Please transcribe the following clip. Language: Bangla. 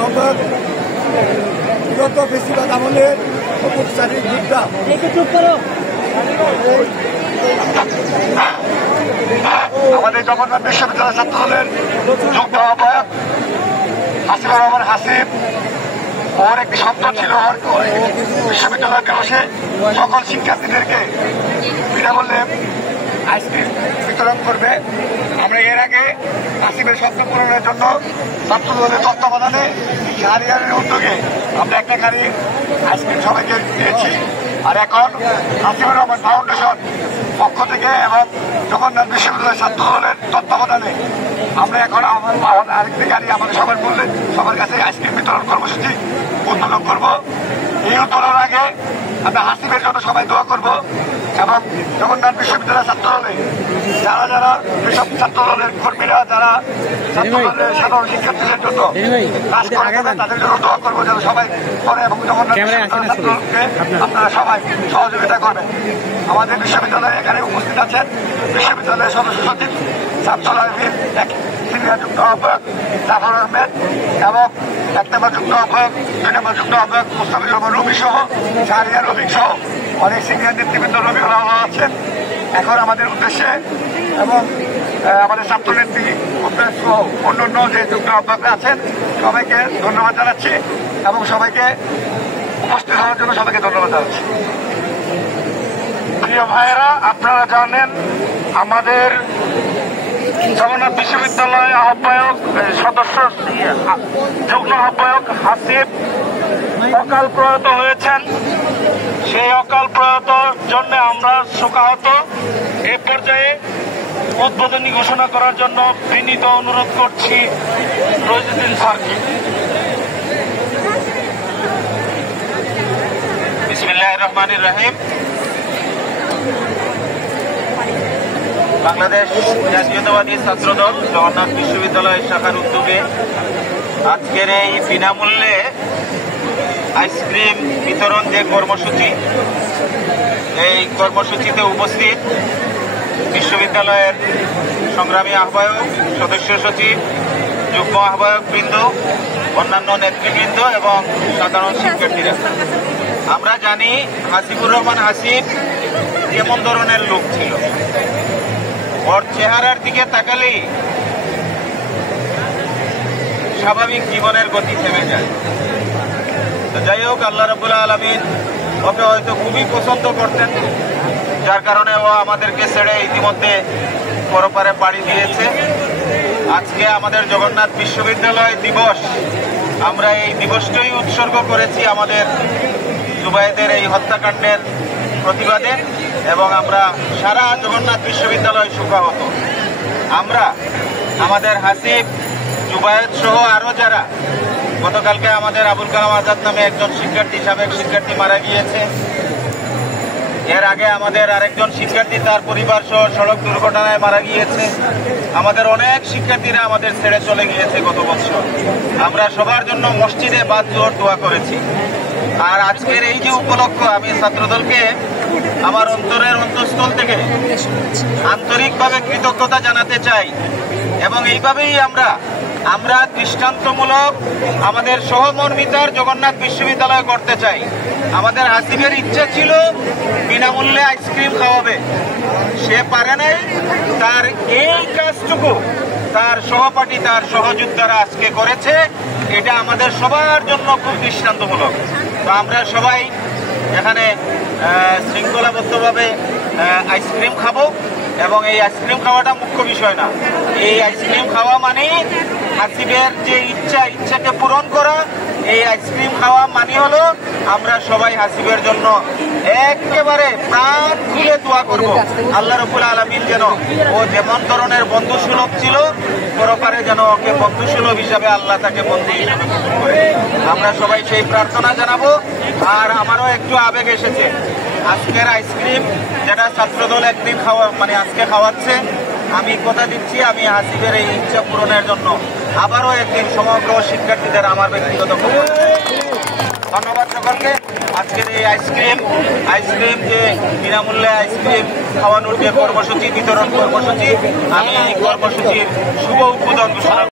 আহ্বায়ক বিগত বেশিরভাগ আমলের অপচারী যোদ্ধা আমাদের জগন্নাথ বিশ্ববিদ্যালয় ছাত্র দলের যুগ্ম আহ্বায়ক হাসিবুর রহমান হাসিব ওর একটি সন্তান ছিল বিশ্ববিদ্যালয়কে বসে সকল শিক্ষার্থীদেরকে বিনামূল্যে আইসক্রিম বিতরণ করবে। আমরা এর আগে হাসিবের স্বপ্ন পূরণের জন্য ছাত্র দলের তত্ত্বাবধানে শাহরিয়ারের উদ্যোগে আমরা একটা গাড়ি আইসক্রিম সবাইকে দিয়েছি। আর এখন হাসিবুর রহমান ফাউন্ডেশন পক্ষ থেকে এবং জগন্নাথ বিশ্ববিদ্যালয় ছাত্র দলের তত্ত্বাবধানে আমরা এখন আরেকটি গাড়ি আমাদের সবার মূল্যে সবার কাছে আইসক্রিম বিতরণ কর্মসূচি উদ্বোধন করব। এই উদ্বোধনের আগে আমরা হাসিবের জন্য সবাই দোয়া করব এবং জগন্নাথ বিশ্ববিদ্যালয় ছাত্র দলে যারা যারা যেসব ছাত্র দলের কর্মীরা যারা ছাত্র দলের সাধারণ শিক্ষার্থীদের জন্য কাজ করে তাদের জন্য দোয়া করবো যেন সবাই করে এবং জগন্নাথ বিশ্ববিদ্যালয় ছাত্র দলকে আপনারা সবাই সহযোগিতা করবেন। আমাদের বিশ্ববিদ্যালয়ে এখানে উপস্থিত আছেন বিশ্ববিদ্যালয়ের সদস্য সচিব শামসুল আলমিন, সিনিয়র যুগ্ম আহ্বায়ক জাফর আহমেদ এবং 1 নম্বর যুগ্ম আহ্বায়ক 2 নম্বর যুগ্ম আহ্বায়ক মুস্তাফিজুর রহমান রবি সহ শাহরিয়ার রবি সহ অনেক সিনিয়র নেতৃবৃন্দ রবি আছেন। এখন আমাদের উদ্দেশ্যে এবং আমাদের ছাত্রনেত্রী সহ অন্যান্য যে যুগ্ম আহ্বায়করা আছেন সবাইকে ধন্যবাদ জানাচ্ছি এবং সবাইকে উপস্থিত হওয়ার জন্য সবাইকে ধন্যবাদ জানাচ্ছি। প্রিয় ভাইয়েরা, আপনারা জানেন আমাদের জগন্নাথ বিশ্ববিদ্যালয় আহ্বায়ক সদস্য যুগ্ম আহ্বায়ক হাসিব অকাল প্রয়াত হয়েছেন। সেই অকাল প্রয়াতর জন্য আমরা শোকাহত। এ পর্যায়ে উদ্বোধনী ঘোষণা করার জন্য বিনীত অনুরোধ করছি রইজুদ্দিন স্যারকে। বিসমিল্লাহির রহমানির রহিম। বাংলাদেশ জাতীয়তাবাদী ছাত্রদল জগন্নাথ বিশ্ববিদ্যালয় শাখার উদ্যোগে আজকের এই বিনামূল্যে আইসক্রিম বিতরণ যে কর্মসূচি, এই কর্মসূচিতে উপস্থিত বিশ্ববিদ্যালয়ের সংগ্রামী আহ্বায়ক, সদস্য সচিব, যুগ্ম আহ্বায়ক বৃন্দ, অন্যান্য নেতৃবৃন্দ এবং সাধারণ শিক্ষার্থীরা। আমরা জানি হাসিবুর রহমান হাসিব কেমন ধরনের লোক ছিল। ওর চেহারার দিকে তাকালেই স্বাভাবিক জীবনের গতি থেমে যায়। তো যাই হোক, আল্লাহ রাব্বুল আলামিন ওকে হয়তো খুবই পছন্দ করতেন, যার কারণে ও আমাদেরকে ছেড়ে ইতিমধ্যে পরপারে পাড়ি দিয়েছে। আজকে আমাদের জগন্নাথ বিশ্ববিদ্যালয় দিবস, আমরা এই দিবসটাই উৎসর্গ করেছি আমাদের জুবায়েদের এই হত্যাকাণ্ডের প্রতিবাদে এবং আমরা সারা জগন্নাথ বিশ্ববিদ্যালয় শোকাহত। আমরা আমাদের হাসিব, জুবায়েদ সহ আরো যারা, গতকালকে আমাদের আবুল কালাম আজাদ নামে একজন শিক্ষার্থী, সাবেক শিক্ষার্থী মারা গিয়েছে। এর আগে আমাদের আরেকজন শিক্ষার্থী তার পরিবার সহ সড়ক দুর্ঘটনায় মারা গিয়েছে। আমাদের অনেক শিক্ষার্থীরা আমাদের ছেড়ে চলে গিয়েছে গত বছর। আমরা সবার জন্য মসজিদে বাদ জোর দোয়া করেছি। আর আজকের এই যে উপলক্ষ, আমি ছাত্রদলকে আমার অন্তরের অন্তঃস্থল থেকে আন্তরিকভাবে কৃতজ্ঞতা জানাতে চাই এবং এইভাবেই আমরা দৃষ্টান্তমূলক আমাদের সহমর্মিতার জগন্নাথ বিশ্ববিদ্যালয় করতে চাই। আমাদের হাসিবের ইচ্ছা ছিল বিনামূল্যে আইসক্রিম খাওয়াবে, সে পারে নাই। তার এই কাজটুকু তার সহপাঠী, তার সহযোদ্ধারা আজকে করেছে। এটা আমাদের সবার জন্য খুব দৃষ্টান্তমূলক। তো আমরা সবাই এখানে শৃঙ্খলাবদ্ধভাবে আইসক্রিম খাবো এবং এই আইসক্রিম খাওয়াটা মুখ্য বিষয় না। এই আইসক্রিম খাওয়া মানে হাসিবের যে ইচ্ছাকে পূরণ করা। এই আইসক্রিম খাওয়া মানে হলো আমরা সবাই হাসিবের জন্য একেবারে প্রাণ খুলে দোয়া করব। আল্লাহ রাব্বুল আলামিন যেন ও যেমন ধরনের বন্ধুসুলভ ছিল, পরপারে যেন ওকে বন্ধুসুলভ হিসাবে আল্লাহ তাকে বন্ধু হিসাবে কবুল করে। আমরা সবাই সেই প্রার্থনা জানাবো। আর আমারও একটু আবেগ এসেছে। আজকের আইসক্রিম যেটা ছাত্রদল একদিন আজকে খাওয়াচ্ছে, আমি কথা দিচ্ছি আমি হাসিবের এই ইচ্ছা পূরণের জন্য আবারও একদিন সমগ্র শিক্ষার্থীদের আমার ব্যক্তিগত ধন্যবাদ সকলকে। আজকের এই আইসক্রিম যে বিনামূল্যে আইসক্রিম খাওয়ানোর যে কর্মসূচি, বিতরণ কর্মসূচি, আমি এই কর্মসূচির শুভ উদ্বোধন ঘোষণা